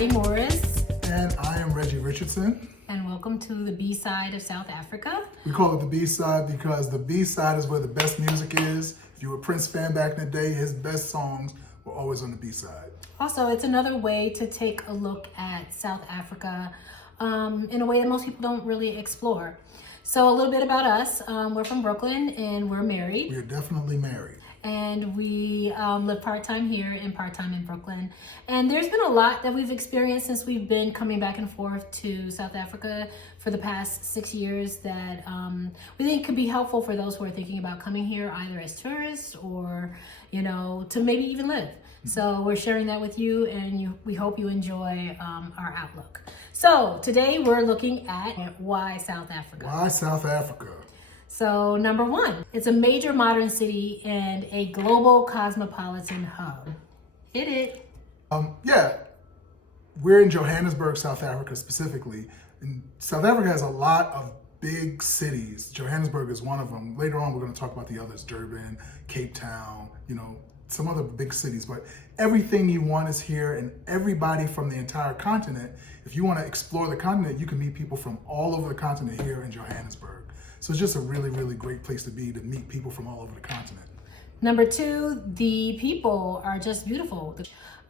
Zawadi Morris. And I am Reggie Richardson. And welcome to the B-side of South Africa. We call it the B-side because the B-side is where the best music is. If you were a Prince fan back in the day, his best songs were always on the B-side. Also, it's another way to take a look at South Africa in a way that most people don't really explore. So a little bit about us. We're from Brooklyn and we're married. We're definitely married. And we live part-time here and part-time in Brooklyn. And there's been a lot that we've experienced since we've been coming back and forth to South Africa for the past 6 years that we think could be helpful for those who are thinking about coming here either as tourists or, you know, to maybe even live. So we're sharing that with you, and we hope you enjoy our outlook. So today we're looking at why South Africa. Why South Africa? So number one, it's a major modern city and a global cosmopolitan hub. Hit it. Yeah, we're in Johannesburg, South Africa specifically. And South Africa has a lot of big cities. Johannesburg is one of them. Later on, we're going to talk about the others: Durban, Cape Town, you know, some other big cities. But everything you want is here, and everybody from the entire continent. If you want to explore the continent, you can meet people from all over the continent here in Johannesburg. So it's just a really, really great place to be, to meet people from all over the continent. Number two, the people are just beautiful.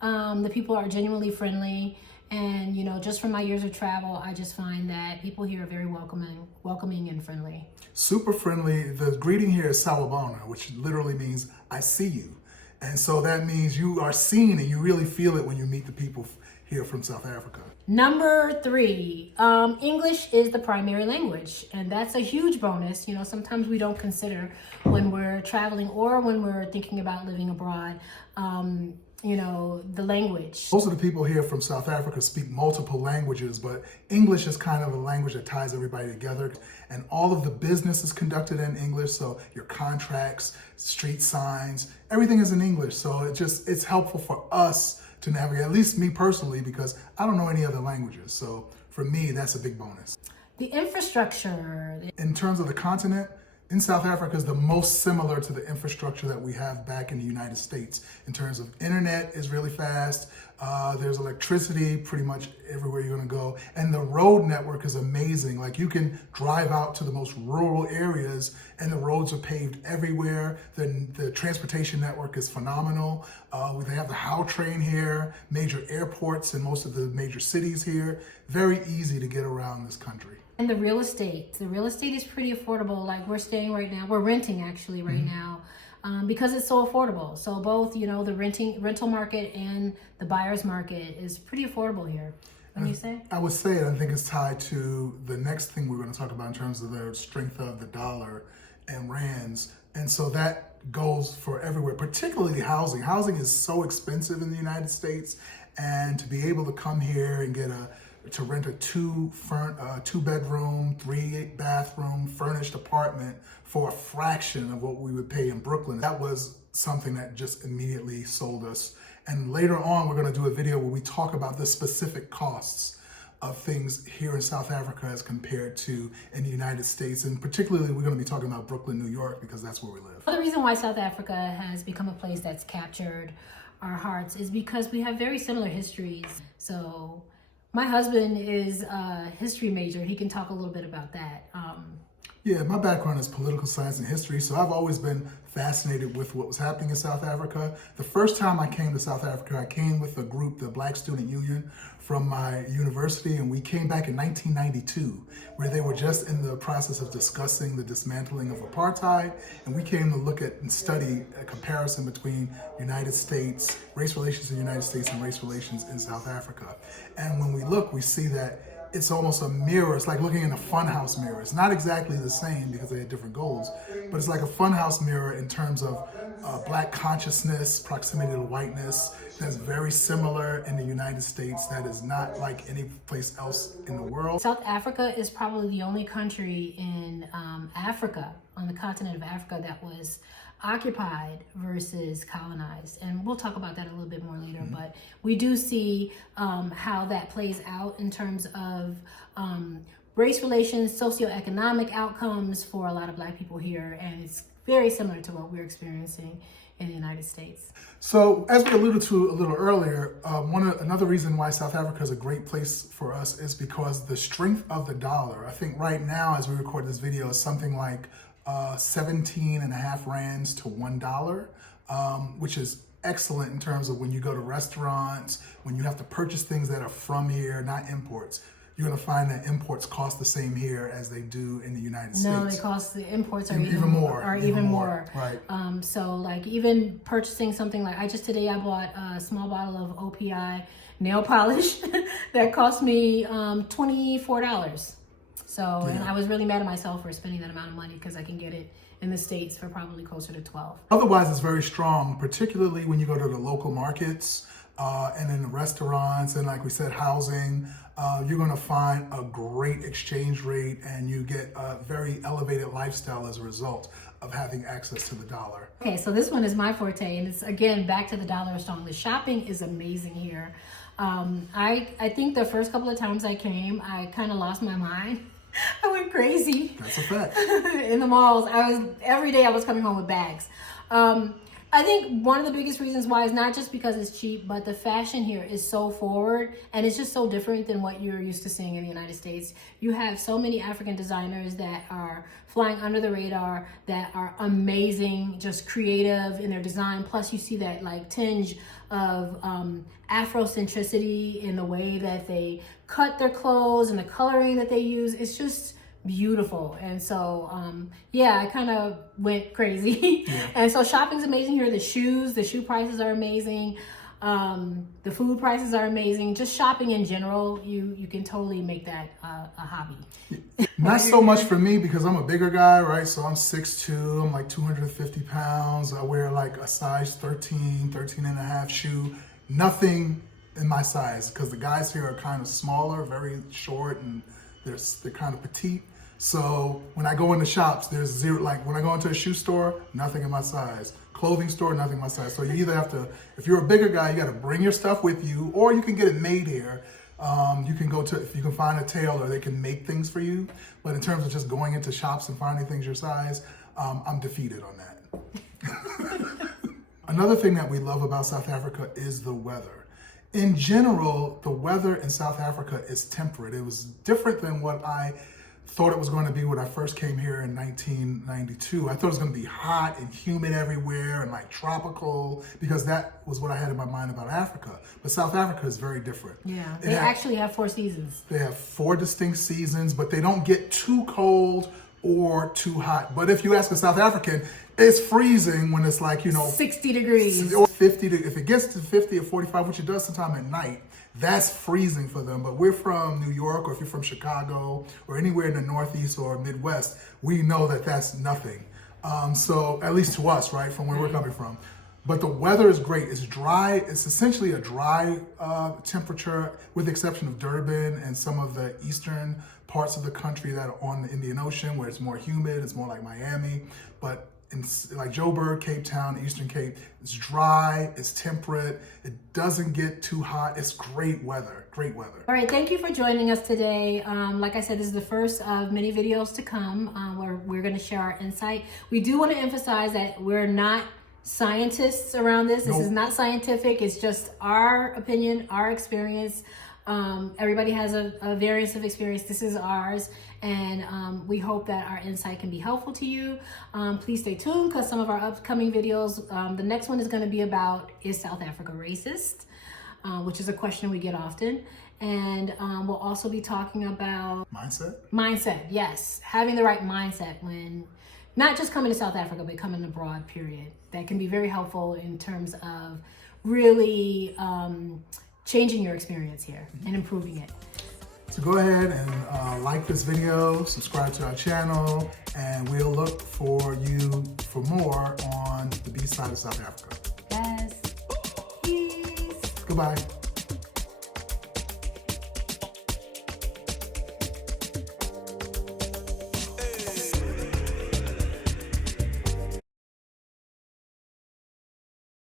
The people are genuinely friendly. And, you know, just from my years of travel, I just find that people here are very welcoming and friendly. Super friendly. The greeting here is sawubona, which literally means I see you. And so that means you are seen, and you really feel it when you meet the people here from South Africa. Number three, English is the primary language, and that's a huge bonus. You know, sometimes we don't consider when we're traveling or when we're thinking about living abroad, you know, the language. Most of the people here from South Africa speak multiple languages, but English is kind of a language that ties everybody together. And all of the business is conducted in English, so your contracts, street signs, everything is in English. So it's helpful for us to navigate, at least me personally, because I don't know any other languages. So for me, that's a big bonus. The infrastructure. In terms of the continent, in South Africa is the most similar to the infrastructure that we have back in the United States. In terms of internet is really fast. There's electricity pretty much everywhere you're gonna go. And the road network is amazing. Like, you can drive out to the most rural areas and the roads are paved everywhere. The transportation network is phenomenal. They have the How train here, major airports in most of the major cities here. Very easy to get around this country. And the real estate is pretty affordable. Like, we're staying right now, we're renting actually right now, because it's so affordable. So both, you know, the rental market and the buyer's market is pretty affordable here. What do you say? I would say, I think it's tied to the next thing we're going to talk about in terms of the strength of the dollar and rands. And so that goes for everywhere, particularly housing. Housing is so expensive in the United States, and to be able to come here and to rent a two bedroom, 3 bathroom furnished apartment for a fraction of what we would pay in Brooklyn. That was something that just immediately sold us. And later on, we're going to do a video where we talk about the specific costs of things here in South Africa as compared to in the United States. And particularly, we're going to be talking about Brooklyn, New York, because that's where we live. The reason why South Africa has become a place that's captured our hearts is because we have very similar histories. So my husband is a history major. He can talk a little bit about that. Yeah, my background is political science and history, so I've always been fascinated with what was happening in South Africa. The first time I came to South Africa, I came with a group, the Black Student Union, from my university, and we came back in 1992, where they were just in the process of discussing the dismantling of apartheid, and we came to look at and study a comparison between United States, race relations in the United States and race relations in South Africa. And when we look, we see that it's almost a mirror. It's like looking in a funhouse mirror. It's not exactly the same because they had different goals, but it's like a funhouse mirror in terms of Black consciousness, proximity to whiteness. That's very similar in the United States. That is not like any place else in the world. South Africa is probably the only country in Africa, on the continent of Africa, that was occupied versus colonized. And we'll talk about that a little bit more later, but we do see how that plays out in terms of race relations, socioeconomic outcomes for a lot of Black people here. And it's very similar to what we're experiencing in the United States. So, as we alluded to a little earlier, another reason why South Africa is a great place for us is because the strength of the dollar. I think right now, as we record this video, is something like 17.5 rands to $1, which is excellent in terms of when you go to restaurants, when you have to purchase things that are from here, not imports. You're going to find that imports cost the same here as they do in the United States. No, they cost, the imports are even more. Even more. Right. So like even purchasing something like, today I bought a small bottle of OPI nail polish that cost me $24. So, and I was really mad at myself for spending that amount of money because I can get it in the States for probably closer to 12. Otherwise, it's very strong, particularly when you go to the local markets and in the restaurants and, like we said, housing. You're going to find a great exchange rate and you get a very elevated lifestyle as a result of having access to the dollar. Okay, so this one is my forte, and it's again back to the dollar strong. The shopping is amazing here. I think the first couple of times I came, I kind of lost my mind. I went crazy. That's a fact. In the malls, every day I was coming home with bags. I think one of the biggest reasons why is not just because it's cheap, but the fashion here is so forward and it's just so different than what you're used to seeing in the United States. You have so many African designers that are flying under the radar, that are amazing, just creative in their design. Plus you see that like tinge of Afrocentricity in the way that they cut their clothes and the coloring that they use. It's just beautiful. And so yeah, I kind of went crazy. And so shopping's amazing here. The shoe prices are amazing. The food prices are amazing. Just shopping in general, you can totally make that a hobby. Not so much for me because I'm a bigger guy, right? So I'm 6'2", I'm like 250 pounds. I wear like a size 13 and a half shoe. Nothing in my size because the guys here are kind of smaller, very short, and they're kind of petite. So when I go into shops, there's zero, like when I go into a shoe store, nothing in my size. Clothing store, nothing in my size. So you either have to, if you're a bigger guy, you got to bring your stuff with you, or you can get it made here. You can go to, if you can find a tailor, they can make things for you. But in terms of just going into shops and finding things your size, I'm defeated on that. Another thing that we love about South Africa is the weather. In general, the weather in South Africa is temperate. It was different than what I thought it was going to be when I first came here in 1992. I thought it was going to be hot and humid everywhere and like tropical because that was what I had in my mind about Africa. But South Africa is very different. Yeah, they actually have 4 seasons. They have 4 distinct seasons, but they don't get too cold or too hot. But if you ask a South African, it's freezing when it's like, 60 degrees. Or 50, if it gets to 50 or 45, which it does sometime at night, that's freezing for them. But we're from New York, or if you're from Chicago, or anywhere in the Northeast or Midwest, we know that that's nothing. So at least to us, right, from where we're coming from. But the weather is great. It's dry. It's essentially a dry temperature, with the exception of Durban and some of the eastern parts of the country that are on the Indian Ocean, where it's more humid. It's more like Miami. But in like Joburg, Cape Town, Eastern Cape, it's dry, it's temperate, it doesn't get too hot. It's great weather, great weather. All right, thank you for joining us today. Like I said, this is the first of many videos to come where we're gonna share our insight. We do wanna emphasize that we're not scientists around this. This is not scientific, it's just our opinion, our experience. Everybody has a variance of experience. This is ours, and we hope that our insight can be helpful to you. Please stay tuned because some of our upcoming videos, the next one is going to be about, is South Africa racist? Which is a question we get often. And we'll also be talking about mindset, yes, having the right mindset when not just coming to South Africa, but coming abroad, period. That can be very helpful in terms of really changing your experience here and improving it. So go ahead and like this video, subscribe to our channel, and we'll look for you for more on the B side of South Africa. Yes. Peace. Goodbye.